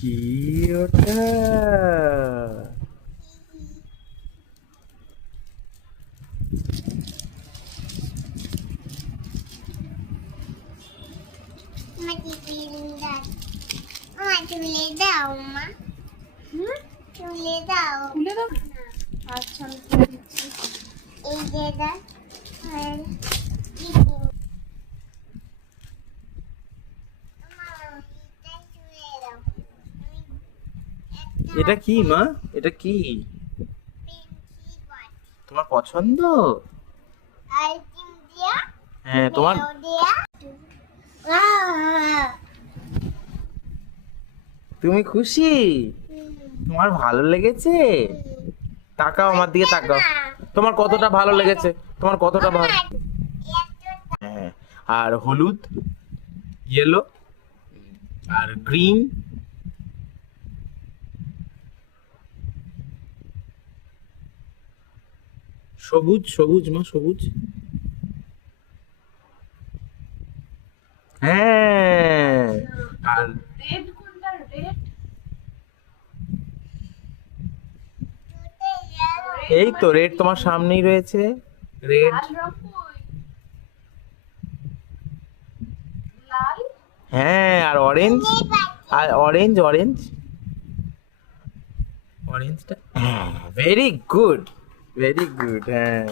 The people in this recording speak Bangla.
কি ওটা? তুলে দাও মা, তুলে দাও। খুলে দাও। আচ্ছা আমি খুলে দিচ্ছি। এই যে দাও। আর এটা কি মা? এটা কি তোমার পছন্দ? হ্যাঁ তোমার। তুমি খুশি? তোমার ভালো লেগেছে? তাকাও আমার দিকে, তাকাও। তোমার কতটা ভালো লেগেছে? তোমার কতটা ভালো? হ্যাঁ, আর হলুদ, ইয়েলো, আর গ্রিন, সবুজ, সবুজ মা, সবুজ। হ্যাঁ, আর রেড কোনটা? রেড। এই তো রেড তোমার সামনেই রয়েছে। রেড। লাল রং কই? লাল। হ্যাঁ, আর অরেঞ্জ, আর অরেঞ্জ, অরেঞ্জ, অরেঞ্জটা। হ্যাঁ, ভেরি গুড, ভেরি গুড। হ্যাঁ।